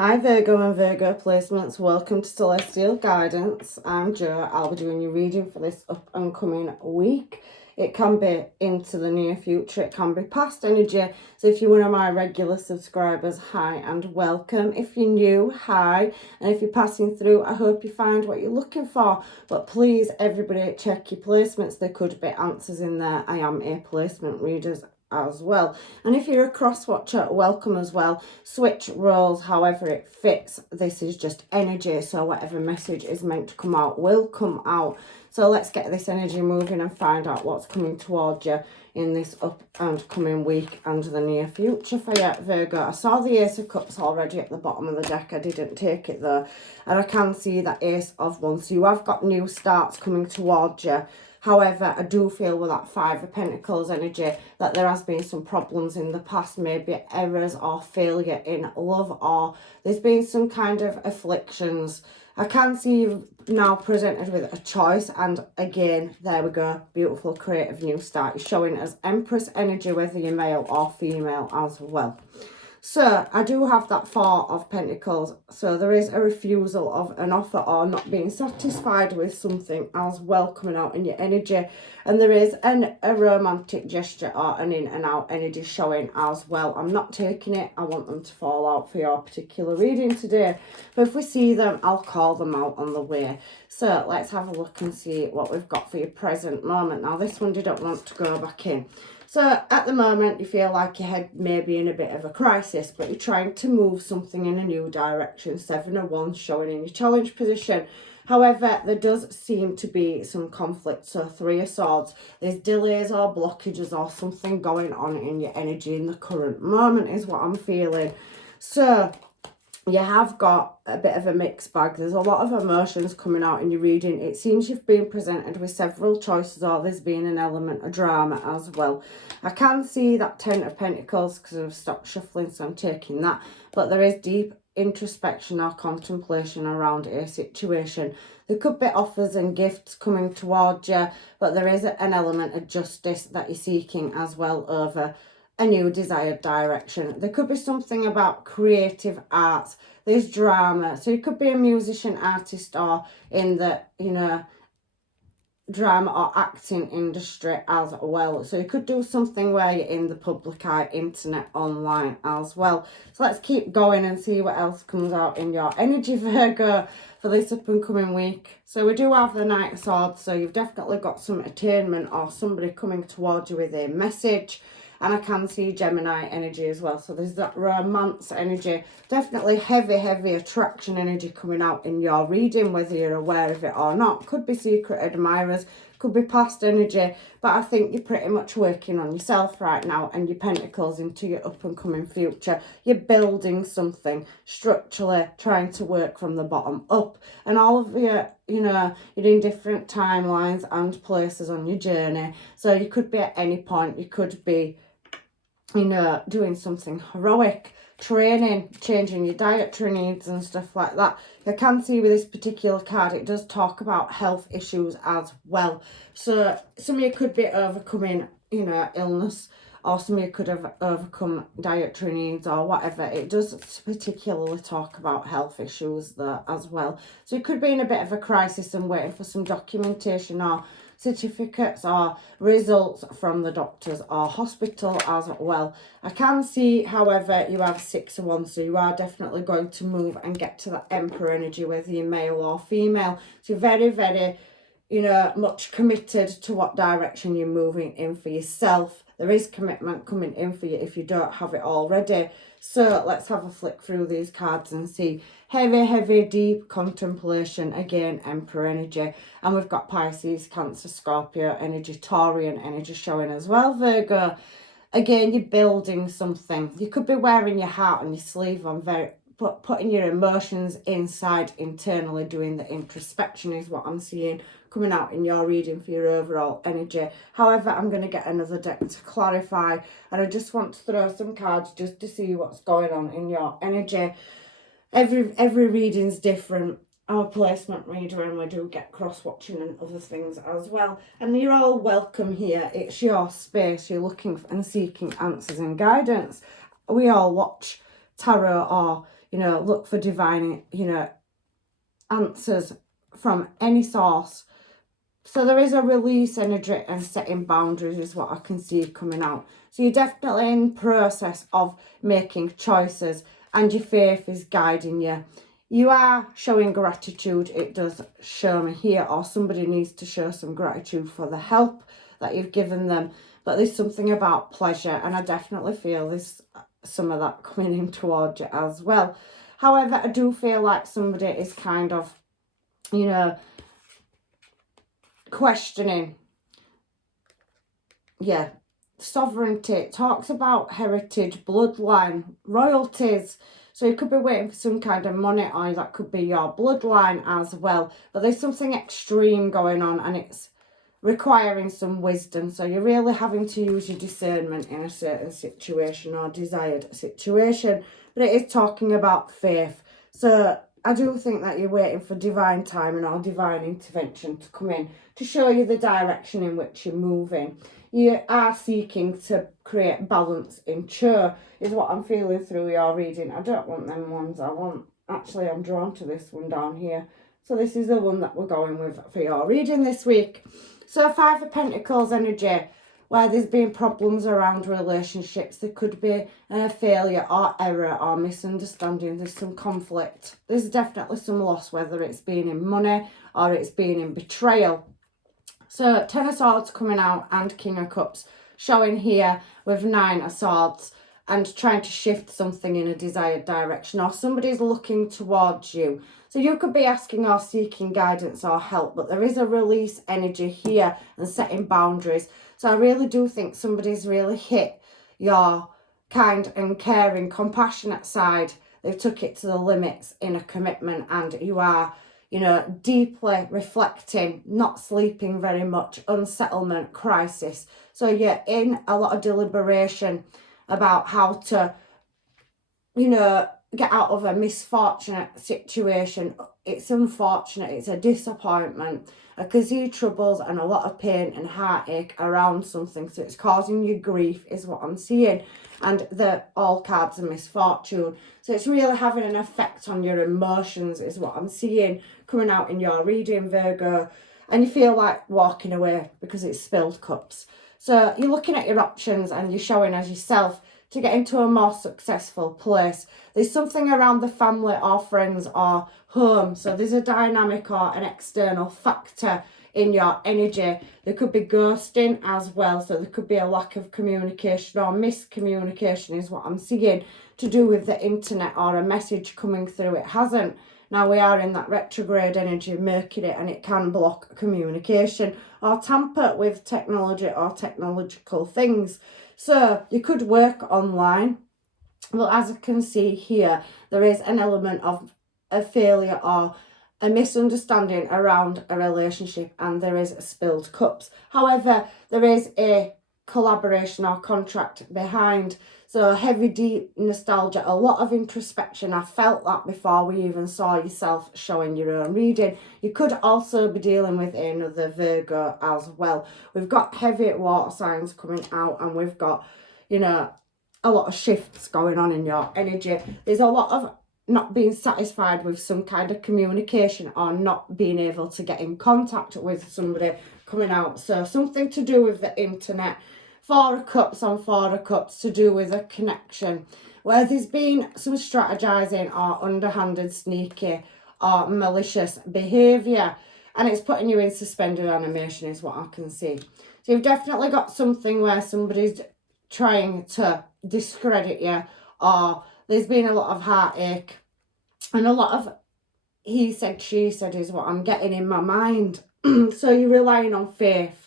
Hi Virgo and Virgo placements, welcome to Celestial Guidance. I'm Jo. I'll be doing your reading for this up and coming week. It can be into the near future, it can be past energy. So if you're one of my regular subscribers, hi and welcome. If you're new, hi. And if you're passing through, I hope you find what you're looking for. But please, everybody, check your placements. There could be answers in there. I am a placement reader as well. And if you're a cross watcher, welcome as well. Switch roles however it fits. This is just energy, so whatever message is meant to come out will come out. So let's get this energy moving and find out what's coming towards you in this up and coming week and the near future for you, Virgo. I saw the Ace of Cups already at the bottom of the deck. I didn't take it though, and I can see that Ace of Wands. So you have got new starts coming towards you. However, I do feel with that Five of Pentacles energy that there has been some problems in the past, maybe errors or failure in love, or there's been some kind of afflictions. I can see you now presented with a choice, and again, there we go, beautiful creative new start. You're showing as Empress energy, whether you're male or female as well. So I do have that Four of Pentacles. So there is a refusal of an offer or not being satisfied with something as well coming out in your energy. And there is a romantic gesture or an in and out energy showing as well. I'm not taking it. I want them to fall out for your particular reading today. But if we see them, I'll call them out on the way. So let's have a look and see what we've got for your present moment. Now this one didn't want to go back in. So at the moment, you feel like your head may be in a bit of a crisis, but you're trying to move something in a new direction. Seven of Wands showing in your challenge position. However, there does seem to be some conflict. So Three of Swords, there's delays or blockages or something going on in your energy in the current moment is what I'm feeling. So you have got a bit of a mixed bag. There's a lot of emotions coming out in your reading. It seems you've been presented with several choices, or there's been an element of drama as well. I can see that Ten of Pentacles because I've stopped shuffling, so I'm taking that. But there is deep introspection or contemplation around a situation. There could be offers and gifts coming towards you, but there is an element of justice that you're seeking as well over a new desired direction. There could be something about creative arts. There's drama. So you could be a musician, artist, or in the, drama or acting industry as well. So you could do something where you're in the public eye, internet, online as well. So let's keep going and see what else comes out in your energy, Virgo, for this up and coming week. So we do have the Knight of Swords. So you've definitely got some attainment or somebody coming towards you with a message. And I can see Gemini energy as well. So there's that romance energy. Definitely heavy attraction energy coming out in your reading, whether you're aware of it or not. Could be secret admirers, could be past energy. But I think you're pretty much working on yourself right now and your pentacles into your up and coming future. You're building something structurally, trying to work from the bottom up. And all of your, you're in different timelines and places on your journey. So you could be at any point, you could be doing something heroic, training, changing your dietary needs and stuff like that. I can see with this particular card, it does talk about health issues as well. So some of you could be overcoming, illness, or some of you could have overcome dietary needs or whatever. It does particularly talk about health issues there as well. So it could be in a bit of a crisis and waiting for some documentation or certificates or results from the doctors or hospital as well. I can see, however, you have Six of Wands, so you are definitely going to move and get to that Emperor energy, whether you're male or female. So you're very, much committed to what direction you're moving in for yourself. There is commitment coming in for you if you don't have it already. So let's have a flick through these cards and see. Heavy, deep contemplation. Again, Emperor energy. And we've got Pisces, Cancer, Scorpio energy, Taurian energy showing as well, Virgo. Again, you're building something. You could be wearing your heart on your sleeve on putting your emotions inside internally, doing the introspection is what I'm seeing coming out in your reading for your overall energy. However, I'm going to get another deck to clarify, and I just want to throw some cards just to see what's going on in your energy. Every reading's different. I'm a placement reader and we do get cross-watching and other things as well. And you're all welcome here. It's your space. You're looking for and seeking answers and guidance. We all watch tarot or, you know, look for divine, you know, answers from any source. So there is a release energy and setting boundaries is what I can see coming out. So you're definitely in the process of making choices, and your faith is guiding you. You are showing gratitude, it does show me here, or somebody needs to show some gratitude for the help that you've given them. But there's something about pleasure, and I definitely feel there's some of that coming in towards you as well. However, I do feel like somebody is kind of, you know, questioning, yeah, sovereignty. It talks about heritage, bloodline, royalties. So you could be waiting for some kind of money, or that could be your bloodline as well. But there's something extreme going on, and it's requiring some wisdom. So you're really having to use your discernment in a certain situation or desired situation. But it is talking about faith. So I do think that you're waiting for divine timing or divine intervention to come in to show you the direction in which you're moving. You are seeking to create balance in Cho, is what I'm feeling through your reading. I don't want them ones. Actually, I'm drawn to this one down here. So this is the one that we're going with for your reading this week. So 5 of Pentacles energy, where there's been problems around relationships. There could be a failure or error or misunderstanding. There's some conflict. There's definitely some loss, whether it's been in money or it's been in betrayal. So 10 of Swords coming out and King of Cups showing here with 9 of Swords, and trying to shift something in a desired direction, or somebody's looking towards you. So you could be asking or seeking guidance or help, but there is a release energy here and setting boundaries. So I really do think somebody's really hit your kind and caring, compassionate side. They've took it to the limits in a commitment, and you are, you know, deeply reflecting, not sleeping very much, unsettlement, crisis. So you're in a lot of deliberation about how to, you know, get out of a misfortunate situation. It's unfortunate, it's a disappointment. I can see troubles and a lot of pain and heartache around something, so it's causing you grief is what I'm seeing. And all cards are misfortune, so it's really having an effect on your emotions is what I'm seeing coming out in your reading, Virgo. And you feel like walking away because it's spilled cups. So you're looking at your options and you're showing as yourself to get into a more successful place. There's something around the family or friends or home. So there's a dynamic or an external factor in your energy. There could be ghosting as well. So there could be a lack of communication or miscommunication is what I'm seeing, to do with the internet or a message coming through. It hasn't. Now we are in that retrograde energy, Mercury, and it can block communication or tamper with technology or technological things. So you could work online. Well, as I can see here, there is an element of a failure or a misunderstanding around a relationship, and there is spilled cups. However, there is a collaboration or contract behind. So heavy, deep nostalgia, a lot of introspection. I felt that before we even saw yourself showing your own reading. You could also be dealing with another Virgo as well. We've got heavy water signs coming out, and we've got, you know, a lot of shifts going on in your energy. There's a lot of not being satisfied with some kind of communication or not being able to get in contact with somebody coming out. So something to do with the internet. 4 of Cups on 4 of Cups to do with a connection where there's been some strategizing or underhanded, sneaky or malicious behaviour, and it's putting you in suspended animation is what I can see. So you've definitely got something where somebody's trying to discredit you, or there's been a lot of heartache and a lot of he said, she said is what I'm getting in my mind. So you're relying on faith.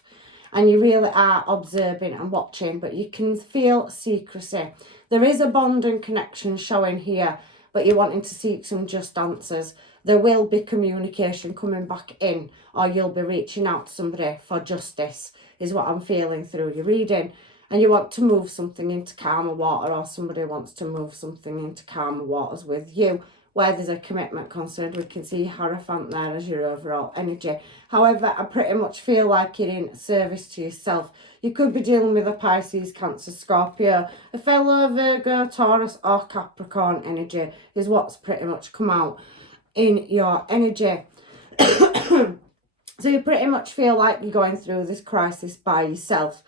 And you really are observing and watching, but you can feel secrecy. There is a bond and connection showing here, but you're wanting to seek some just answers. There will be communication coming back in, or you'll be reaching out to somebody for justice, is what I'm feeling through your reading. and you want to move something into calmer water, or somebody wants to move something into calmer waters with you, where there's a commitment concerned. We can see Hierophant there as your overall energy. However, I pretty much feel like you're in service to yourself. You could be dealing with a Pisces, Cancer, Scorpio, a fellow Virgo, Taurus or Capricorn energy is what's pretty much come out in your energy. So you pretty much feel like you're going through this crisis by yourself.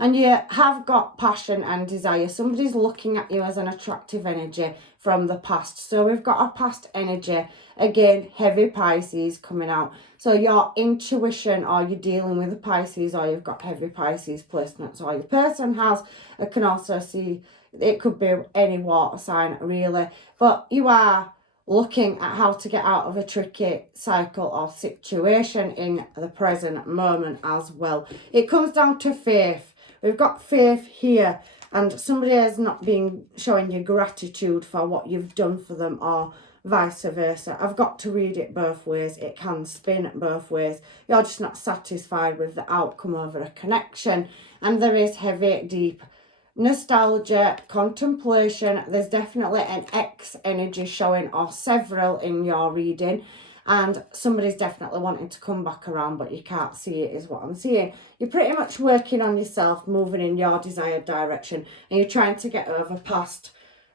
And you have got passion and desire. Somebody's looking at you as an attractive energy from the past. So we've got a past energy. Again, heavy Pisces coming out. So your intuition, or you're dealing with a Pisces, or you've got heavy Pisces placements, or your person has. I can also see it could be any water sign, really. But you are looking at how to get out of a tricky cycle or situation in the present moment as well. It comes down to faith. We've got faith here, and somebody has not been showing you gratitude for what you've done for them, or vice versa. I've got to read it both ways. It can spin both ways. You're just not satisfied with the outcome over a connection, and there is heavy, deep nostalgia, contemplation. There's definitely an X energy showing, or several in your reading, and somebody's definitely wanting to come back around, but you can't see it, is what I'm seeing. You're pretty much working on yourself, moving in your desired direction, and you're trying to get over past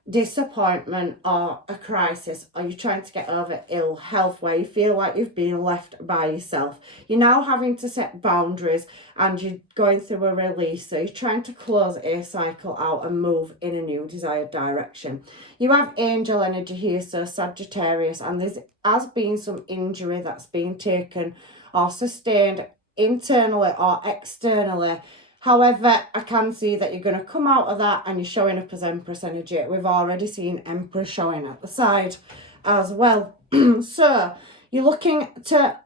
disappointment or a crisis, or you're trying to get over ill health where you feel like you've been left by yourself. You're now having to set boundaries, and you're going through a release, so you're trying to close a cycle out and move in a new desired direction. You have angel energy here, so Sagittarius, and there's has been some injury that's been taken or sustained internally or externally. However, I can see that you're going to come out of that, and you're showing up as Empress energy. We've already seen Empress showing at the side as well. So you're looking to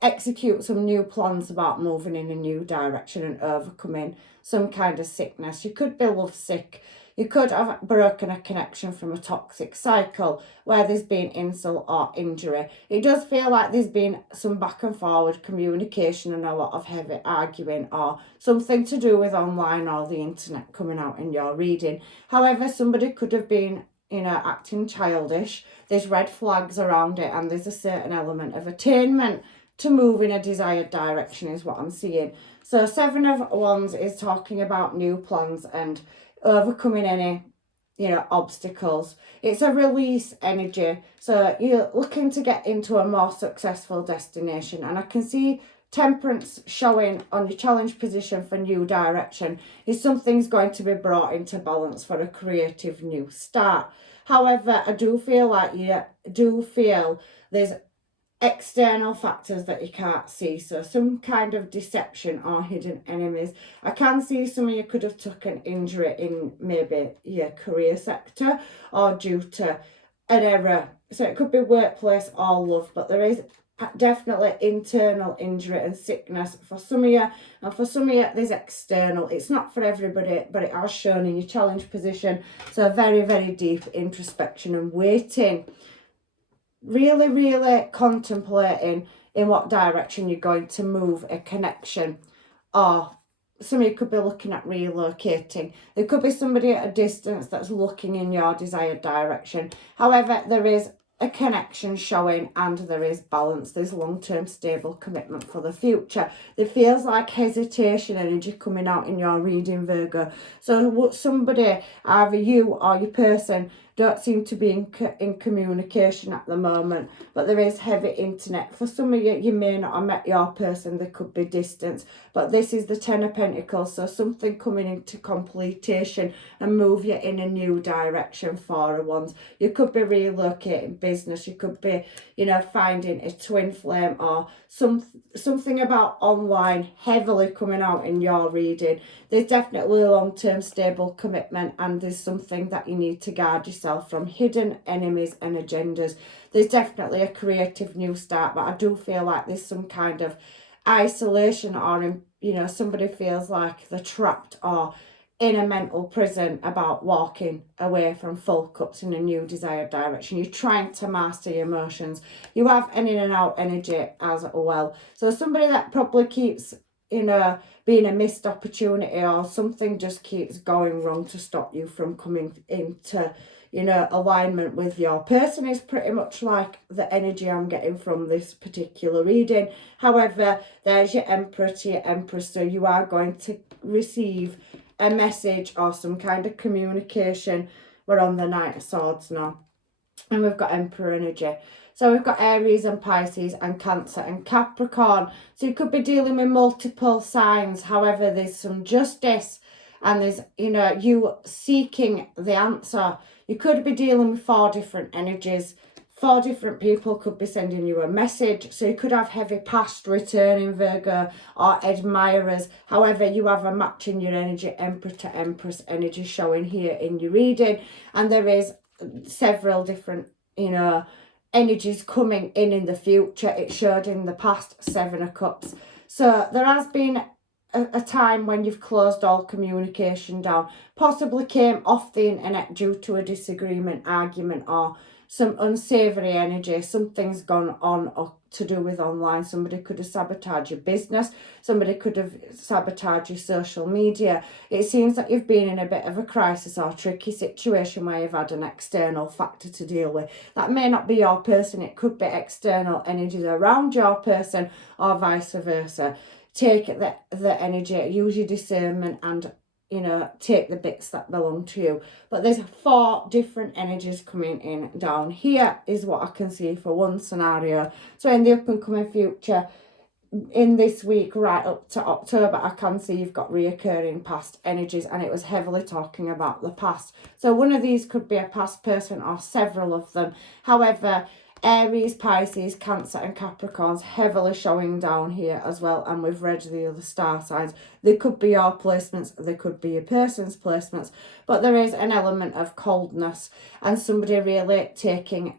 execute some new plans about moving in a new direction and overcoming some kind of sickness. You could be lovesick. You could have broken a connection from a toxic cycle where there's been insult or injury. It does feel like there's been some back and forward communication and a lot of heavy arguing, or something to do with online or the internet coming out in your reading. However, somebody could have been, acting childish. There's red flags around it, and there's a certain element of attainment to move in a desired direction is what I'm seeing. So 7 of Wands is talking about new plans and overcoming any obstacles. It's a release energy, so you're looking to get into a more successful destination, and I can see Temperance showing on your challenge position for new direction. Is something's going to be brought into balance for a creative new start. However, I do feel like there's external factors that you can't see, so some kind of deception or hidden enemies. I can see some of you could have took an injury in maybe your career sector or due to an error, so it could be workplace or love, but there is definitely internal injury and sickness for some of you, and for some of you there's external. It's not for everybody, but it has shown in your challenge position. So very, very deep introspection and waiting, really contemplating in what direction you're going to move a connection. Or some of you could be looking at relocating. There could be somebody at a distance that's looking in your desired direction. However, there is a connection showing, and there is balance. There's long-term stable commitment for the future. There feels like hesitation energy coming out in your reading, Virgo. So somebody, either you or your person, don't seem to be in communication at the moment, but there is heavy internet. For some of you, you may not have met your person, there could be distance, but this is the 10 of Pentacles, so something coming into completion and move you in a new direction for Wands. You could be relocating business, you could be, finding a twin flame, or something about online heavily coming out in your reading. There's definitely a long-term stable commitment, and there's something that you need to guard yourself from hidden enemies and agendas. There's definitely a creative new start, but I do feel like there's some kind of isolation, or somebody feels like they're trapped or in a mental prison about walking away from full cups in a new desired direction. You're trying to master your emotions. You have an in and out energy as well. So somebody that probably keeps you know, being a missed opportunity, or something just keeps going wrong to stop you from coming into, you know, alignment with your person, is pretty much like the energy I'm getting from this particular reading. However, there's your Emperor to your Empress, so you are going to receive a message or some kind of communication. We're on the Knight of Swords now, and we've got Emperor energy. So we've got Aries and Pisces and Cancer and Capricorn. So you could be dealing with multiple signs. However, there's some justice, and there's, you know, you seeking the answer. You could be dealing with 4 different energies. 4 different people could be sending you a message. So you could have heavy past returning, Virgo, or admirers. However, you have a match in your energy, Emperor to Empress energy showing here in your reading. And there is several different, you know, energies coming in the future. It showed in the past 7 of Cups. So there has been a time when you've closed all communication down, possibly came off the internet due to a disagreement, argument, or some unsavoury energy. Something's gone on or to do with online. Somebody could have sabotaged your business. Somebody could have sabotaged your social media. It seems that you've been in a bit of a crisis or tricky situation where you've had an external factor to deal with. That may not be your person. It could be external energies around your person, or vice versa. Take the energy, use your discernment, and, you know, take the bits that belong to you. But there's 4 different energies coming in down here is what I can see for one scenario. So in the up and coming future, in this week right up to October, I can see you've got reoccurring past energies, and it was heavily talking about the past. So one of these could be a past person, or several of them. However, Aries, Pisces, Cancer and Capricorn's heavily showing down here as well, and we've read the other star signs. They could be your placements, they could be your person's placements, but there is an element of coldness and somebody really taking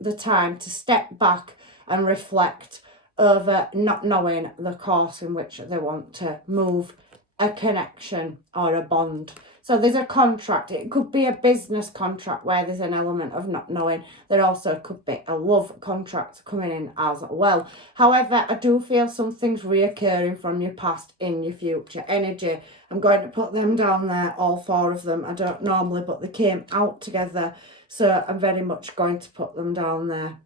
the time to step back and reflect over not knowing the course in which they want to move a connection or a bond. So there's a contract. It could be a business contract where there's an element of not knowing. There also could be a love contract coming in as well. However, I do feel something's reoccurring from your past in your future energy. I'm going to put them down there, all 4 of them. I don't normally, but they came out together. So I'm very much going to put them down there.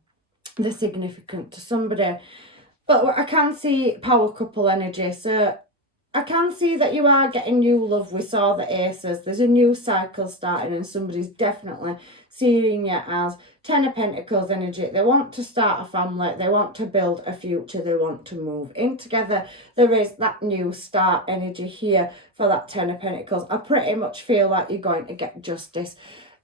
They're significant to somebody. But I can see power couple energy. So I can see that you are getting new love. We saw the aces. There's a new cycle starting, and somebody's definitely seeing you as 10 of Pentacles energy. They want to start a family. They want to build a future. They want to move in together. There is that new start energy here for that 10 of Pentacles. I pretty much feel like you're going to get justice.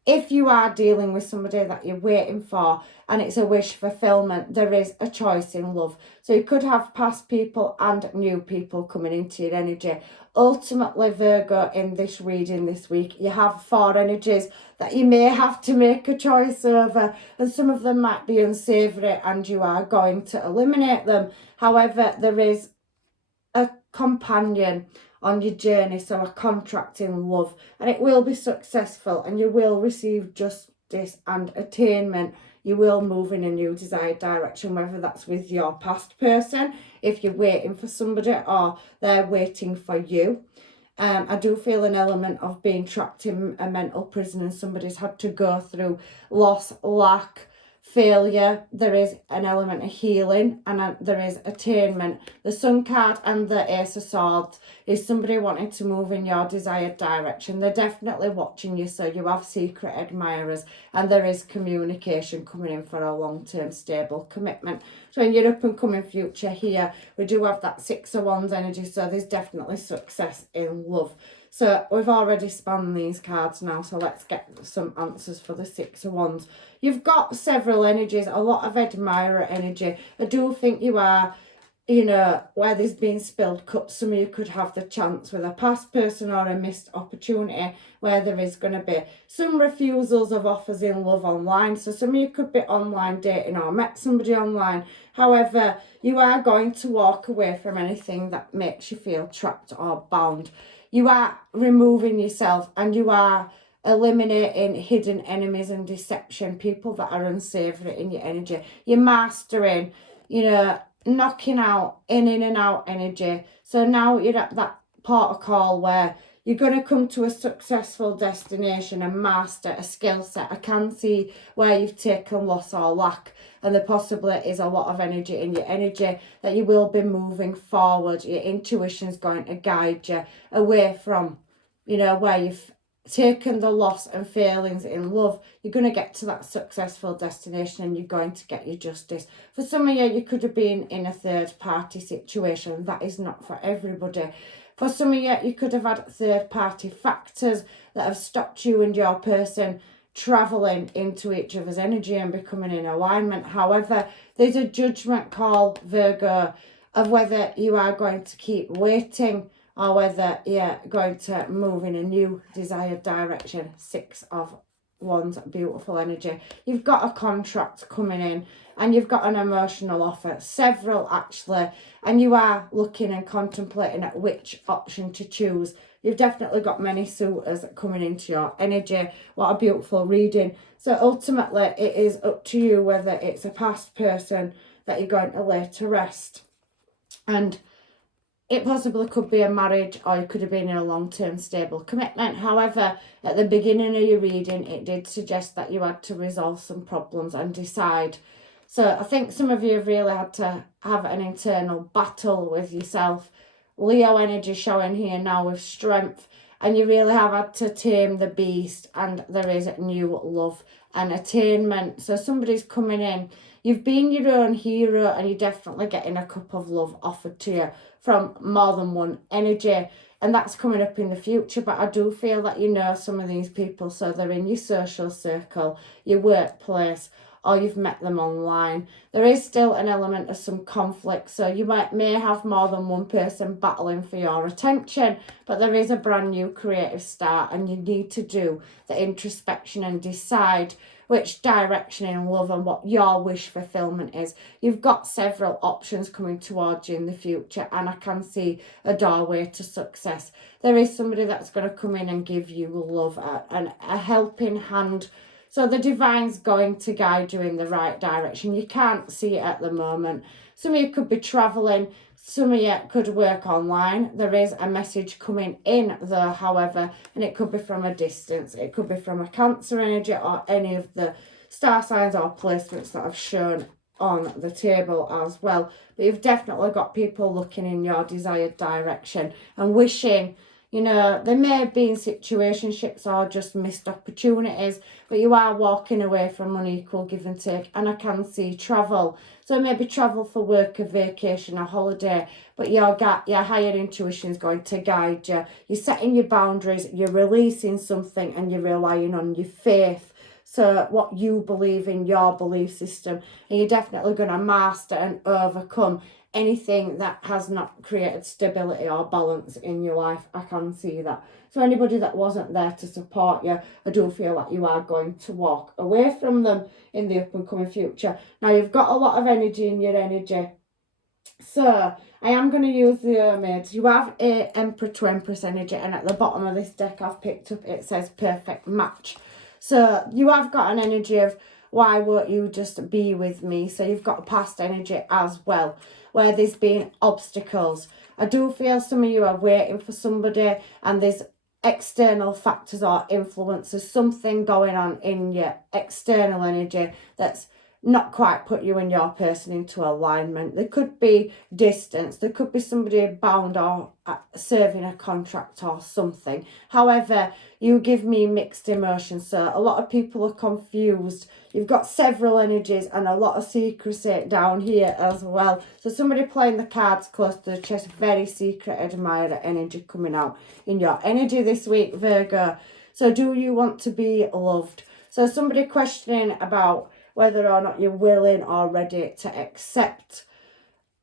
If you are dealing with somebody that you're waiting for and it's a wish fulfillment, there is a choice in love. So you could have past people and new people coming into your energy. Ultimately, Virgo, in this reading this week, you have 4 energies that you may have to make a choice over, and some of them might be unsavoury and you are going to eliminate them. However, there is a companion on your journey, so a contract in love, and it will be successful, and you will receive justice and attainment. You will move in a new desired direction, whether that's with your past person, if you're waiting for somebody, or they're waiting for you. I do feel an element of being trapped in a mental prison, and somebody's had to go through loss, lack, failure. There is an element of healing, and there is attainment. The Sun card and the Ace of Swords is somebody wanting to move in your desired direction. They're definitely watching you, so you have secret admirers, and there is communication coming in for a long-term stable commitment. So in your up and coming future here, we do have that 6 of Wands energy, so there's definitely success in love. So we've already spanned these cards now, so let's get some answers for the 6 of Wands. You've got several energies, a lot of admirer energy. I do think you are, you know, where there's been spilled cups. Some of you could have the chance with a past person or a missed opportunity where there is going to be some refusals of offers in love online. So some of you could be online dating or met somebody online. However, you are going to walk away from anything that makes you feel trapped or bound. You are removing yourself, and you are eliminating hidden enemies and deception, people that are unsavoury in your energy. You're mastering, you know, knocking out, in and out energy. So now you're at that port of call where you're going to come to a successful destination and master a skill set. I can see where you've taken loss or lack, and there possibly is a lot of energy in your energy that you will be moving forward. Your intuition's going to guide you away from, you know, where you've taken the loss and failings in love. You're going to get to that successful destination and you're going to get your justice. For some of you, you could have been in a third party situation. That is not for everybody. For some of you, you could have had third party factors that have stopped you and your person travelling into each other's energy and becoming in alignment. However, there's a judgment call, Virgo, of whether you are going to keep waiting or whether you're going to move in a new desired direction. 6 of Wands, beautiful energy. You've got a contract coming in and you've got an emotional offer, several actually, and you are looking and contemplating at which option to choose. You've definitely got many suitors coming into your energy. What a beautiful reading. So ultimately it is up to you whether it's a past person that you're going to lay to rest. And it possibly could be a marriage, or you could have been in a long-term stable commitment. However, at the beginning of your reading, it did suggest that you had to resolve some problems and decide. So I think some of you have really had to have an internal battle with yourself. Leo energy showing here now with strength, and you really have had to tame the beast, and there is new love and attainment. So somebody's coming in. You've been your own hero and you're definitely getting a cup of love offered to you from more than one energy, and that's coming up in the future. But I do feel that you know some of these people, so they're in your social circle, your workplace, or you've met them online. There is still an element of some conflict, so you may have more than one person battling for your attention, but there is a brand new creative start, and you need to do the introspection and decide which direction in love and what your wish fulfillment is. You've got several options coming towards you in the future, and I can see a doorway to success. There is somebody that's going to come in and give you love and a helping hand. So the divine's going to guide you in the right direction. You can't see it at the moment. Some of you could be travelling. Some of you could work online. There is a message coming in though, however, and it could be from a distance. It could be from a Cancer energy or any of the star signs or placements that I've shown on the table as well. But you've definitely got people looking in your desired direction and wishing, you know, there may have been situationships or just missed opportunities, but you are walking away from unequal give and take. And I can see travel. So maybe travel for work, a vacation, a holiday, but your higher intuition is going to guide you. You're setting your boundaries, you're releasing something, and you're relying on your faith. So what you believe in, your belief system, and you're definitely going to master and overcome anything that has not created stability or balance in your life. I can see that. So anybody that wasn't there to support you, I do feel like you are going to walk away from them in the up and coming future. Now you've got a lot of energy in your energy. So I am going to use the Mermaids. You have a Emperor to Empress energy, and at the bottom of this deck I've picked up, it says perfect match. So you have got an energy of, why won't you just be with me? So you've got a past energy as well, where there's been obstacles. I do feel some of you are waiting for somebody, and there's external factors or influences, something going on in your external energy that's not quite put you and your person into alignment. There could be distance, there could be somebody bound or serving a contract or something. However, you give me mixed emotions, so a lot of people are confused. You've got several energies and a lot of secrecy down here as well. So somebody playing the cards close to the chest, very secret admirer energy coming out in your energy this week, Virgo. So do you want to be loved? So somebody questioning about whether or not you're willing or ready to accept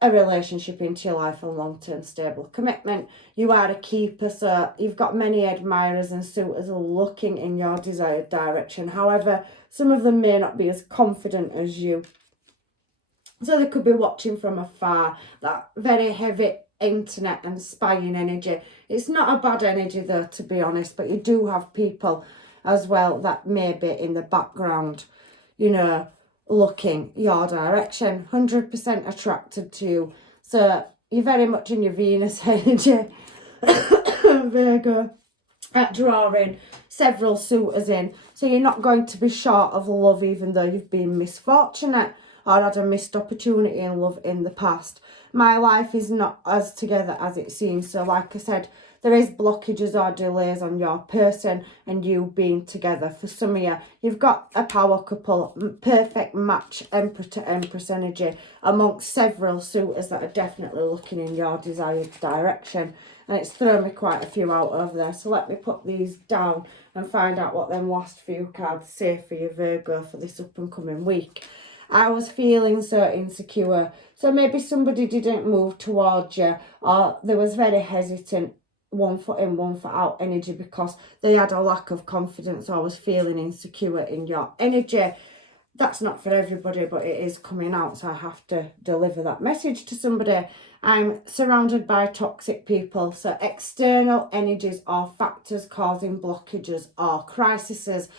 a relationship into your life and long-term stable commitment. You are a keeper, so you've got many admirers and suitors looking in your desired direction. However, some of them may not be as confident as you. So they could be watching from afar, that very heavy internet and spying energy. It's not a bad energy though, to be honest, but you do have people as well that may be in the background, you know, looking your direction, 100% attracted to you. So you're very much in your Venus energy, Virgo, at drawing several suitors in. So you're not going to be short of love, even though you've been misfortunate or had a missed opportunity in love in the past. My life is not as together as it seems. So like I said, there is blockages or delays on your person and you being together. For some of you, you've got a power couple, perfect match, Emperor to Empress energy amongst several suitors that are definitely looking in your desired direction. And it's thrown me quite a few out over there. So let me put these down and find out what them last few cards say for you, Virgo, for this up and coming week. I was feeling so insecure. So maybe somebody didn't move towards you, or there was very hesitant, one foot in, one foot out energy because they had a lack of confidence or was feeling insecure in your energy. That's not for everybody, but it is coming out, so I have to deliver that message to somebody. I'm surrounded by toxic people, so external energies or factors causing blockages or crises,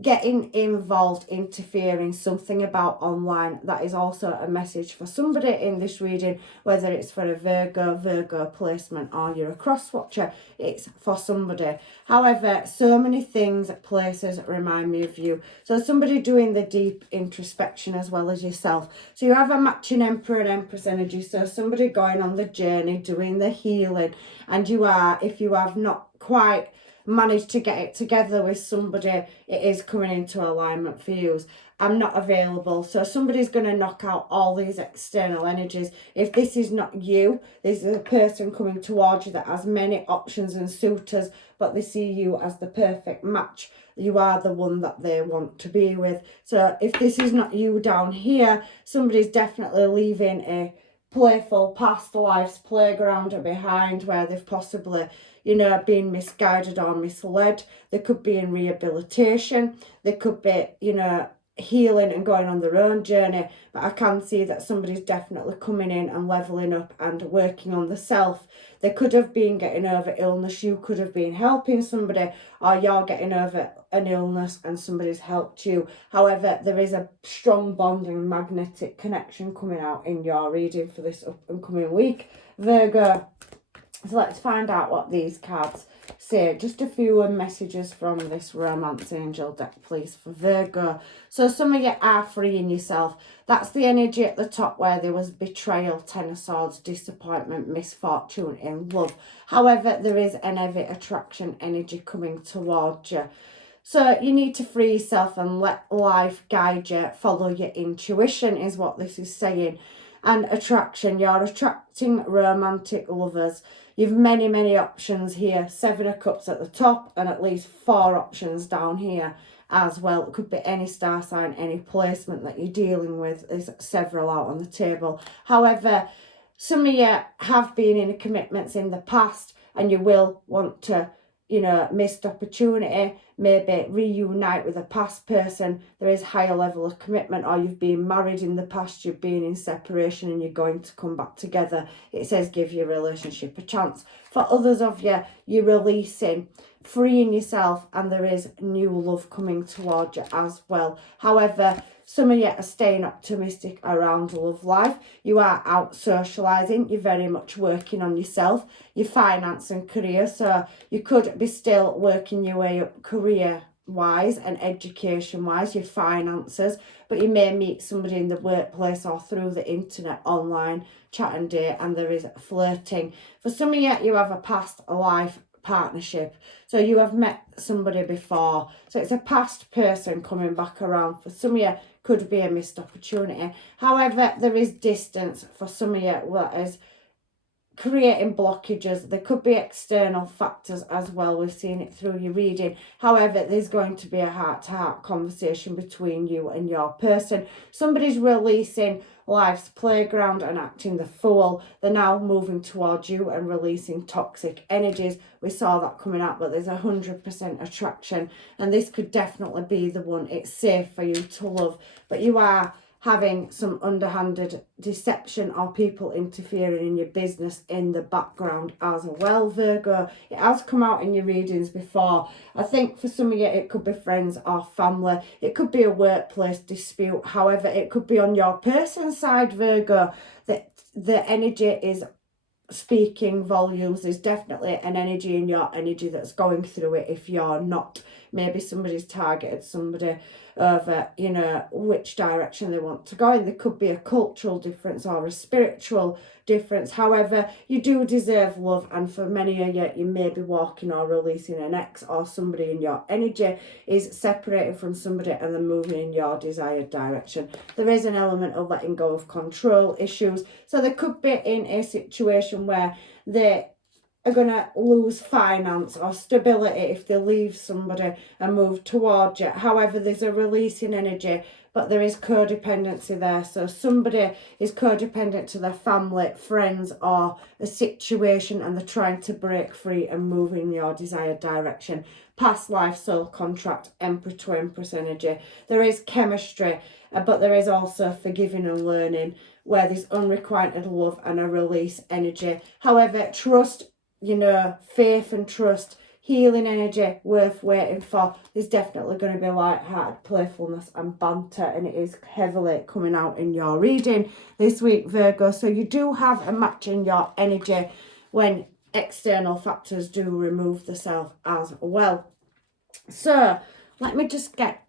getting involved, interfering, something about online. That is also a message for somebody in this reading, whether it's for a Virgo placement or you're a cross watcher, it's for somebody. However, so many things, places remind me of you. So somebody doing the deep introspection as well as yourself. So you have a matching Emperor and Empress energy. So somebody going on the journey, doing the healing, and you are, if you have not quite managed to get it together with somebody, it is coming into alignment for you. I'm not available. So somebody's going to knock out all these external energies. If this is not you, this is a person coming towards you that has many options and suitors, but they see you as the perfect match. You are the one that they want to be with. So if this is not you down here, somebody's definitely leaving a playful past life's playground behind where they've possibly, you know, been misguided or misled. They could be in rehabilitation. They could be, you know, healing and going on their own journey. But I can see that somebody's definitely coming in and leveling up and working on the self. They could have been getting over illness. You could have been helping somebody, or you're getting over an illness and somebody's helped you. However, there is a strong bonding magnetic connection coming out in your reading for this up and coming week, Virgo. So let's find out what these cards say. Just a few messages from this Romance Angel deck, please, for Virgo. So some of you are freeing yourself. That's the energy at the top where there was betrayal, Ten of Swords, disappointment, misfortune in love. However, there is an heavy attraction energy coming towards you. So you need to free yourself and let life guide you. Follow your intuition is what this is saying. And attraction, you're attracting romantic lovers. You've many options here. 7 of Cups at the top and at least 4 options down here as well. It could be any star sign, any placement that you're dealing with. There's several out on the table. However, some of you have been in commitments in the past and you will want to, you know, missed opportunity, maybe reunite with a past person. There is higher level of commitment, or you've been married in the past, you've been in separation and you're going to come back together. It says give your relationship a chance. For others of you, you're releasing, freeing yourself, and there is new love coming towards you as well. However, some of you are staying optimistic around love life. You are out socialising. You're very much working on yourself, your finance and career. So you could be still working your way up career-wise and education-wise, your finances. But you may meet somebody in the workplace or through the internet, online, chat and date, and there is flirting. For some of you, you have a past life partnership. So you have met somebody before. So it's a past person coming back around. For some of you, could be a missed opportunity. However, there is distance for some of you that is creating blockages. There could be external factors as well. We've seen it through your reading. However, there's going to be a heart-to-heart conversation between you and your person. Somebody's releasing life's playground and acting the fool. They're now moving towards you and releasing toxic energies. We saw that coming out, but there's 100% attraction, and this could definitely be the one. It's safe for you to love, but you are having some underhanded deception or people interfering in your business in the background as well, Virgo. It has come out in your readings before. I think for some of you it could be friends or family. It could be a workplace dispute. However, it could be on your person's side, Virgo, that the energy is speaking volumes. There's definitely an energy in your energy that's going through it if you're not. Maybe somebody's targeted somebody over, you know, which direction they want to go in. There could be a cultural difference or a spiritual difference. However, you do deserve love, and for many of you, you may be walking or releasing an ex, or somebody in your energy is separated from somebody and then moving in your desired direction. There is an element of letting go of control issues. So they could be in a situation where they are going to lose finance or stability if they leave somebody and move towards you. However, there's a releasing energy, but there is codependency there. So somebody is codependent to their family, friends, or a situation, and they're trying to break free and move in your desired direction. Past life, soul contract, Emperor to Empress energy. There is chemistry, but there is also forgiving and learning, where there's unrequited love and a release energy. However, trust, you know, faith and trust, healing energy worth waiting for. There's definitely going to be light-hearted playfulness and banter, and it is heavily coming out in your reading this week, Virgo. So you do have a match in your energy when external factors do remove the self as well. So let me just get,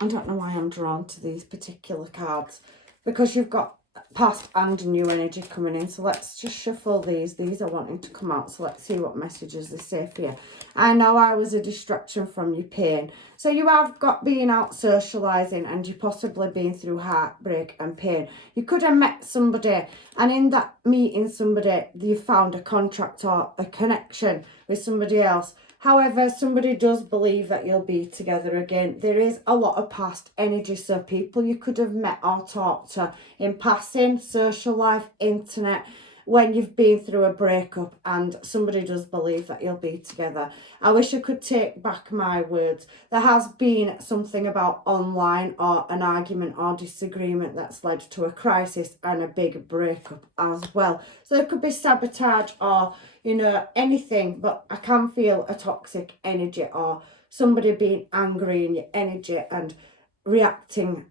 I don't know why I'm drawn to these particular cards, because you've got past and new energy coming in. So let's just shuffle these. These are wanting to come out. So let's see what messages they say for you. I know I was a distraction from your pain. So you have got being out socialising, and you've possibly been through heartbreak and pain. You could have met somebody, and in that meeting somebody, you found a contract or a connection with somebody else. However, somebody does believe that you'll be together again. There is a lot of past energy, so people you could have met or talked to in passing, social life, internet, when you've been through a breakup, and somebody does believe that you'll be together. I wish I could take back my words. There has been something about online or an argument or disagreement that's led to a crisis and a big breakup as well. So there could be sabotage or, you know, anything, but I can feel a toxic energy or somebody being angry in your energy and reacting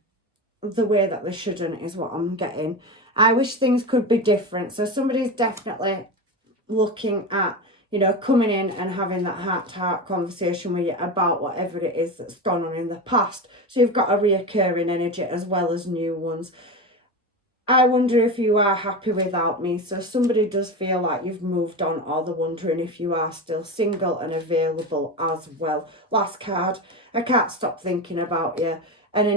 the way that they shouldn't is what I'm getting. I wish things could be different. So somebody's definitely looking at, you know, coming in and having that heart-to-heart conversation with you about whatever it is that's gone on in the past. So you've got a reoccurring energy as well as new ones. I wonder if you are happy without me. So somebody does feel like you've moved on, or they're wondering if you are still single and available as well. Last card, I can't stop thinking about you. And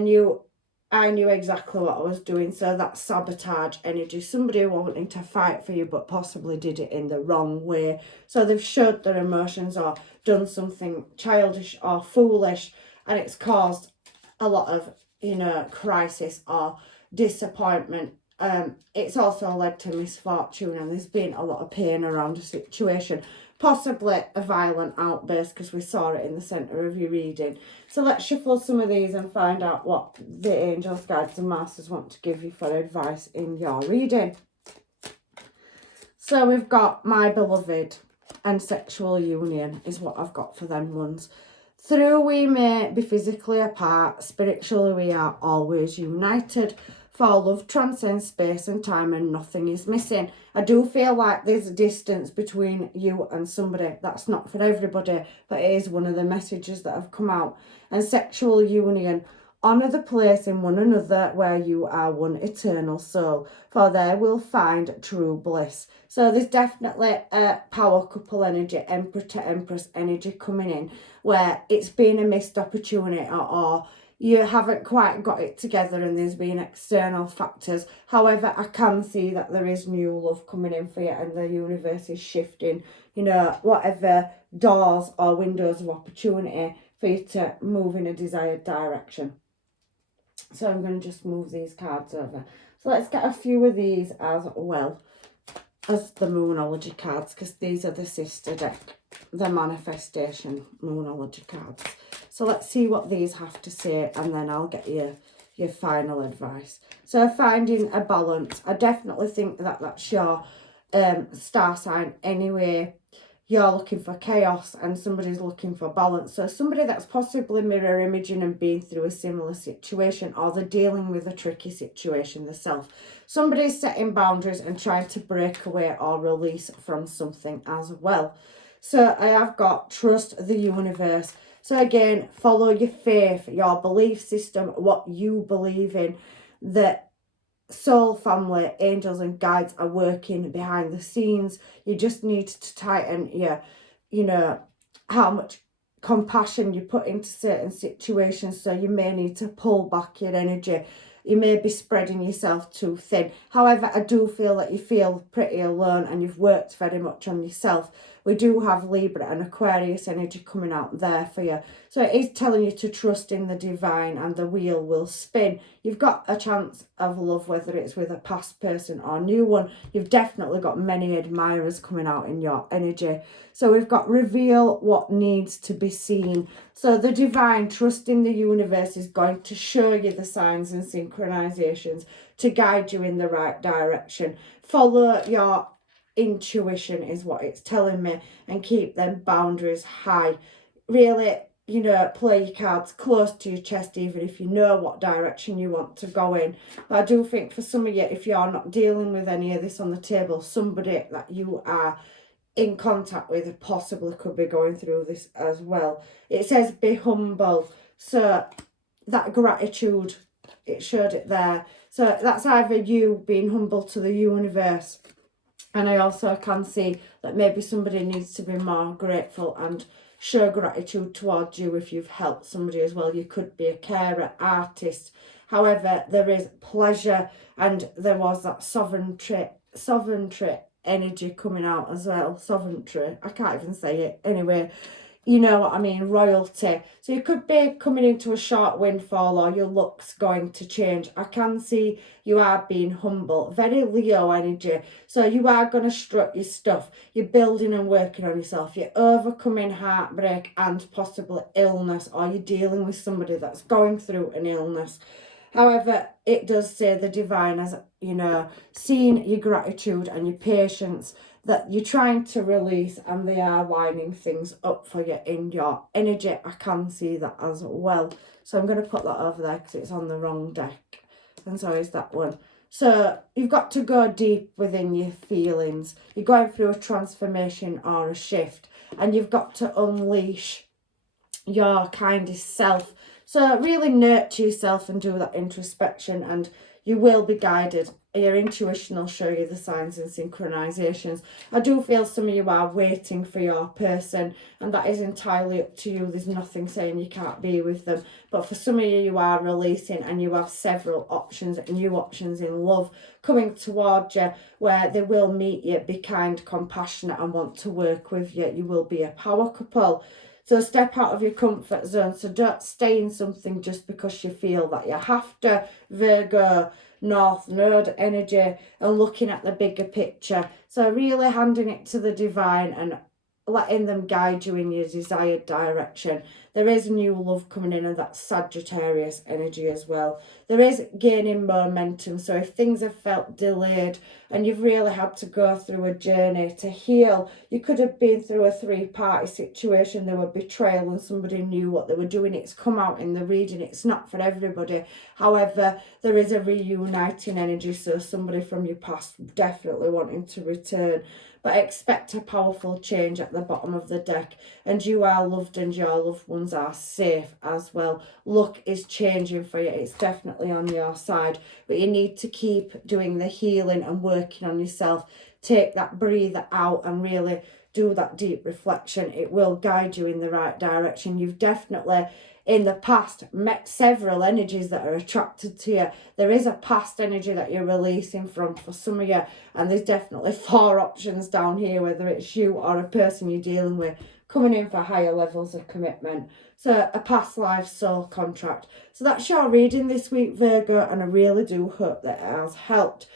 I knew exactly what I was doing. So that's sabotage energy. Somebody wanting to fight for you, but possibly did it in the wrong way. So they've showed their emotions or done something childish or foolish, and it's caused a lot of, you know, crisis or disappointment. It's also led to misfortune, and there's been a lot of pain around a situation. Possibly a violent outburst, because we saw it in the centre of your reading. So let's shuffle some of these and find out what the angels, guides and masters want to give you for advice in your reading. So we've got my beloved and sexual union is what I've got for them ones. Through we may be physically apart, spiritually we are always united. For love transcends space and time, and nothing is missing. I do feel like there's a distance between you and somebody. That's not for everybody, but it is one of the messages that have come out. And sexual union, honour the place in one another where you are one eternal soul, for there will find true bliss. So there's definitely a power couple energy, Emperor to Empress energy coming in, where it's been a missed opportunity, or you haven't quite got it together and there's been external factors. However, I can see that there is new love coming in for you, and the universe is shifting, you know, whatever doors or windows of opportunity for you to move in a desired direction. So I'm going to just move these cards over. So let's get a few of these as well as the Moonology cards, because these are the sister deck, the manifestation Moonology cards. So let's see what these have to say, and then I'll get you your final advice. So finding a balance. I definitely think that that's your star sign anyway. You're looking for chaos and somebody's looking for balance. So somebody that's possibly mirror imaging and being through a similar situation, or they're dealing with a tricky situation themselves. Somebody's setting boundaries and trying to break away or release from something as well. So I have got trust the universe. So again, follow your faith, your belief system, what you believe in, that soul, family, angels and guides are working behind the scenes. You just need to tighten your, how much compassion you put into certain situations. So you may need to pull back your energy. You may be spreading yourself too thin. However, I do feel that you feel pretty alone and you've worked very much on yourself. We do have Libra and Aquarius energy coming out there for you. So it is telling you to trust in the divine and the wheel will spin. You've got a chance of love, whether it's with a past person or a new one. You've definitely got many admirers coming out in your energy. So we've got reveal what needs to be seen. So the divine, trust in the universe, is going to show you the signs and synchronizations to guide you in the right direction. Follow your intuition is what it's telling me, and keep them boundaries high. Really, play your cards close to your chest, even if you know what direction you want to go in. But I do think for some of you, if you're not dealing with any of this on the table, somebody that you are in contact with possibly could be going through this as well. It says be humble. So that gratitude, it showed it there. So that's either you being humble to the universe, and I also can see that maybe somebody needs to be more grateful and show gratitude towards you if you've helped somebody as well. You could be a carer, artist. However, there is pleasure, and there was that sovereignty energy coming out as well. Sovereignty, I can't even say it. Anyway, you know what I mean, royalty. So you could be coming into a short windfall, or your look's going to change. I can see you are being humble, very Leo energy. So you are going to strut your stuff. You're building and working on yourself. You're overcoming heartbreak and possible illness, or you're dealing with somebody that's going through an illness. However, it does say the divine has, seen your gratitude and your patience that you're trying to release, and they are lining things up for you in your energy. I can see that as well. So I'm going to put that over there because it's on the wrong deck. And so is that one. So you've got to go deep within your feelings. You're going through a transformation or a shift, and you've got to unleash your kindest self. So really nurture yourself and do that introspection, and you will be guided. Your intuition will show you the signs and synchronizations. I do feel some of you are waiting for your person, and that is entirely up to you. There's nothing saying you can't be with them. But for some of you, you are releasing, and you have several options, new options in love coming towards you, where they will meet you, be kind, compassionate, and want to work with you. You will be a power couple. So step out of your comfort zone. So don't stay in something just because you feel that you have to. Virgo, North Node energy, and looking at the bigger picture. So really handing it to the divine and letting them guide you in your desired direction. There is new love coming in, and that's Sagittarius energy as well. There is gaining momentum. So if things have felt delayed and you've really had to go through a journey to heal, you could have been through a three-party situation. There were betrayal and somebody knew what they were doing. It's come out in the reading. It's not for everybody. However, there is a reuniting energy. So somebody from your past definitely wanting to return. But expect a powerful change at the bottom of the deck, and you are loved and your loved ones are safe as well. Luck is changing for you. It's definitely on your side, but you need to keep doing the healing and working on yourself. Take that breather out and really do that deep reflection. It will guide you in the right direction. You've definitely in the past met several energies that are attracted to you. There is a past energy that you're releasing from for some of you, and there's definitely 4 options down here, whether it's you or a person you're dealing with coming in for higher levels of commitment. So a past life soul contract. So that's your reading this week, Virgo, and I really do hope that it has helped.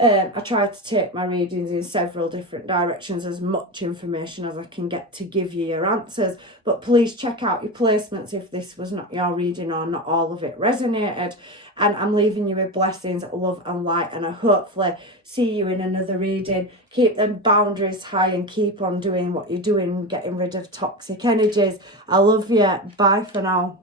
I try to take my readings in several different directions, as much information as I can get to give you your answers. But please check out your placements if this was not your reading or not all of it resonated. And I'm leaving you with blessings, love and light, and I hopefully see you in another reading. Keep them boundaries high and keep on doing what you're doing, getting rid of toxic energies. I love you. Bye for now.